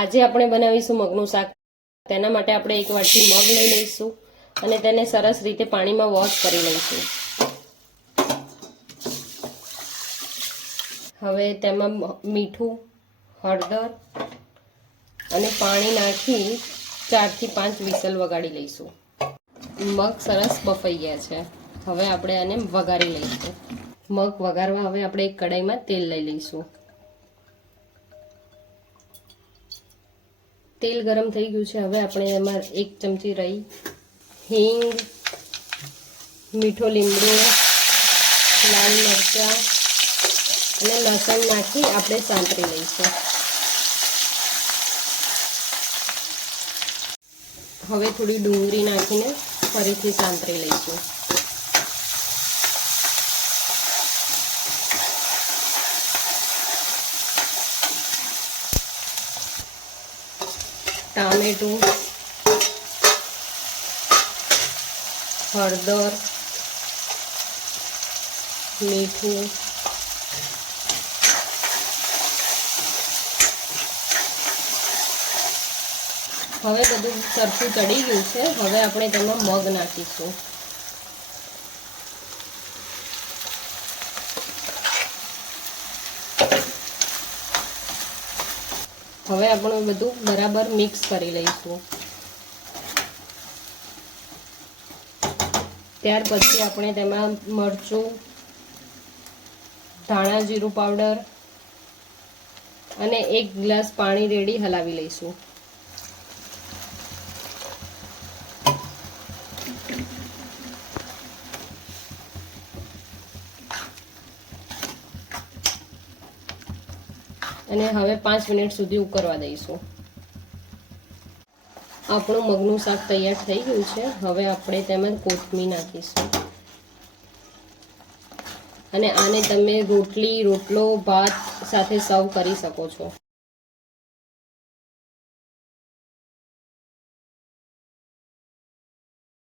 આજે આપણે બનાવીશું મગનું શાક। તેના માટે આપણે એક વાટકી મગ લઈ લઈશું અને તેને સરસ રીતે પાણીમાં વોશ કરી લઈશું। હવે તેમાં મીઠું, હળદર અને પાણી નાખી 4 થી 5 વિસલ વગાડી લઈશું। મગ સરસ બફાઈ ગયા છે। હવે આપણે આને વઘારી લઈશું। મગ વઘારવા હવે આપણે એક કડાઈમાં તેલ લઈ લઈશું। તેલ ગરમ થઈ ગયું છે। હવે આપણે એમાં 1 ચમચી રાઈ, હિંગ, મીઠો લીમડો, લાલ મરચાં અને લસણ નાખી આપણે સાંતળી લઈશું। હવે થોડી ડુંગળી નાખીને ફરીથી સાંતળી લઈશું। ટામેટું, હળદર, મીઠું, હવે બધું સરખું ચડી ગયું છે। હવે આપણે તેમાં મગ નાખીશું। હવે આપણે બધું બરાબર મિક્સ કરી લઈશું। ત્યાર પછી આપણે તેમાં મરચું, ધાણા જીરું પાવડર અને 1 ગ્લાસ પાણી રેડી હલાવી લઈશું। અને હવે 5 મિનિટ સુધી ઉકળવા દઈશું। આપણું મગનું શાક તૈયાર થઈ ગયું છે। હવે આપણે તેમાં કોથમીર નાખીશું અને આને તમે રોટલી, રોટલો, ભાત સાથે સર્વ કરી શકો છો।